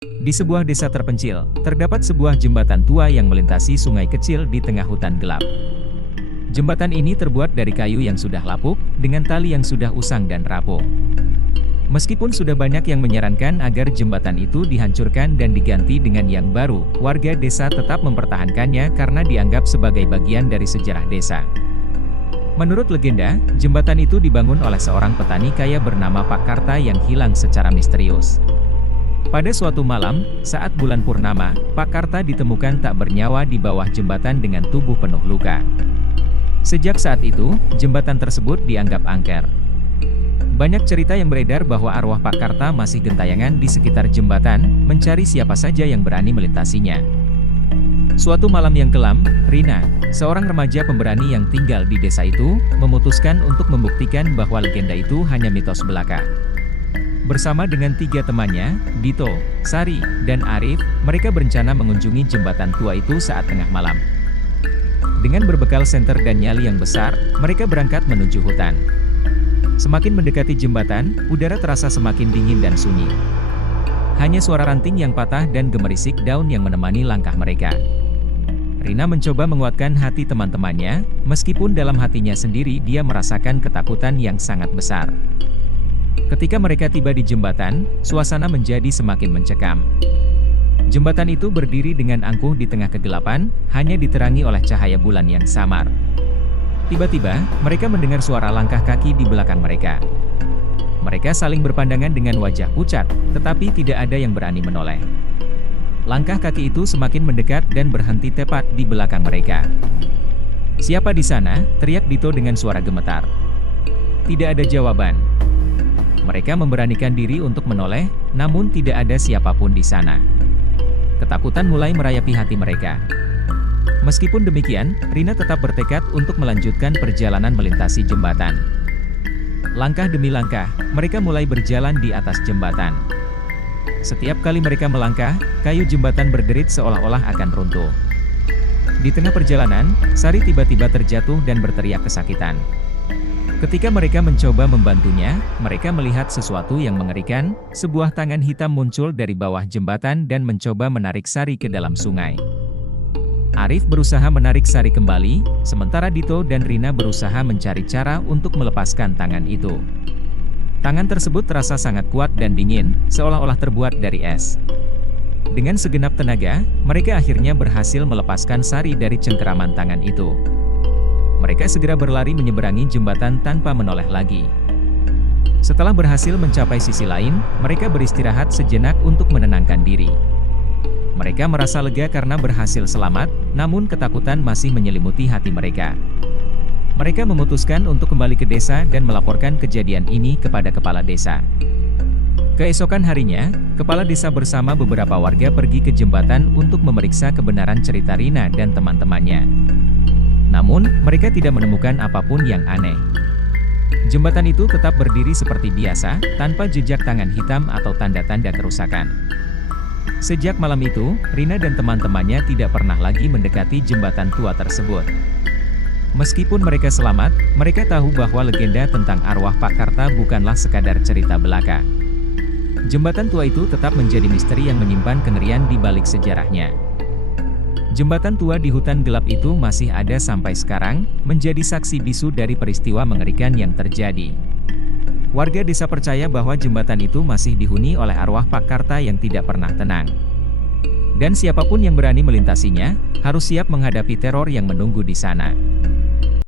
Di sebuah desa terpencil, terdapat sebuah jembatan tua yang melintasi sungai kecil di tengah hutan gelap. Jembatan ini terbuat dari kayu yang sudah lapuk, dengan tali yang sudah usang dan rapuh. Meskipun sudah banyak yang menyarankan agar jembatan itu dihancurkan dan diganti dengan yang baru, warga desa tetap mempertahankannya karena dianggap sebagai bagian dari sejarah desa. Menurut legenda, jembatan itu dibangun oleh seorang petani kaya bernama Pak Karta yang hilang secara misterius. Pada suatu malam, saat bulan purnama, Pak Karta ditemukan tak bernyawa di bawah jembatan dengan tubuh penuh luka. Sejak saat itu, jembatan tersebut dianggap angker. Banyak cerita yang beredar bahwa arwah Pak Karta masih gentayangan di sekitar jembatan, mencari siapa saja yang berani melintasinya. Suatu malam yang kelam, Rina, seorang remaja pemberani yang tinggal di desa itu, memutuskan untuk membuktikan bahwa legenda itu hanya mitos belaka. Bersama dengan 3 temannya, Dito, Sari, dan Arif, mereka berencana mengunjungi jembatan tua itu saat tengah malam. Dengan berbekal senter dan nyali yang besar, mereka berangkat menuju hutan. Semakin mendekati jembatan, udara terasa semakin dingin dan sunyi. Hanya suara ranting yang patah dan gemerisik daun yang menemani langkah mereka. Rina mencoba menguatkan hati teman-temannya, meskipun dalam hatinya sendiri dia merasakan ketakutan yang sangat besar. Ketika mereka tiba di jembatan, suasana menjadi semakin mencekam. Jembatan itu berdiri dengan angkuh di tengah kegelapan, hanya diterangi oleh cahaya bulan yang samar. Tiba-tiba, mereka mendengar suara langkah kaki di belakang mereka. Mereka saling berpandangan dengan wajah pucat, tetapi tidak ada yang berani menoleh. Langkah kaki itu semakin mendekat dan berhenti tepat di belakang mereka. "Siapa di sana?" teriak Dito dengan suara gemetar. Tidak ada jawaban. Mereka memberanikan diri untuk menoleh, namun tidak ada siapapun di sana. Ketakutan mulai merayapi hati mereka. Meskipun demikian, Rina tetap bertekad untuk melanjutkan perjalanan melintasi jembatan. Langkah demi langkah, mereka mulai berjalan di atas jembatan. Setiap kali mereka melangkah, kayu jembatan berderit seolah-olah akan runtuh. Di tengah perjalanan, Sari tiba-tiba terjatuh dan berteriak kesakitan. Ketika mereka mencoba membantunya, mereka melihat sesuatu yang mengerikan, sebuah tangan hitam muncul dari bawah jembatan dan mencoba menarik Sari ke dalam sungai. Arif berusaha menarik Sari kembali, sementara Dito dan Rina berusaha mencari cara untuk melepaskan tangan itu. Tangan tersebut terasa sangat kuat dan dingin, seolah-olah terbuat dari es. Dengan segenap tenaga, mereka akhirnya berhasil melepaskan Sari dari cengkeraman tangan itu. Mereka segera berlari menyeberangi jembatan tanpa menoleh lagi. Setelah berhasil mencapai sisi lain, mereka beristirahat sejenak untuk menenangkan diri. Mereka merasa lega karena berhasil selamat, namun ketakutan masih menyelimuti hati mereka. Mereka memutuskan untuk kembali ke desa dan melaporkan kejadian ini kepada kepala desa. Keesokan harinya, kepala desa bersama beberapa warga pergi ke jembatan untuk memeriksa kebenaran cerita Rina dan teman-temannya. Namun, mereka tidak menemukan apapun yang aneh. Jembatan itu tetap berdiri seperti biasa, tanpa jejak tangan hitam atau tanda-tanda kerusakan. Sejak malam itu, Rina dan teman-temannya tidak pernah lagi mendekati jembatan tua tersebut. Meskipun mereka selamat, mereka tahu bahwa legenda tentang arwah Pak Karta bukanlah sekadar cerita belaka. Jembatan tua itu tetap menjadi misteri yang menyimpan kengerian di balik sejarahnya. Jembatan tua di hutan gelap itu masih ada sampai sekarang, menjadi saksi bisu dari peristiwa mengerikan yang terjadi. Warga desa percaya bahwa jembatan itu masih dihuni oleh arwah Pak Karta yang tidak pernah tenang. Dan siapapun yang berani melintasinya, harus siap menghadapi teror yang menunggu di sana.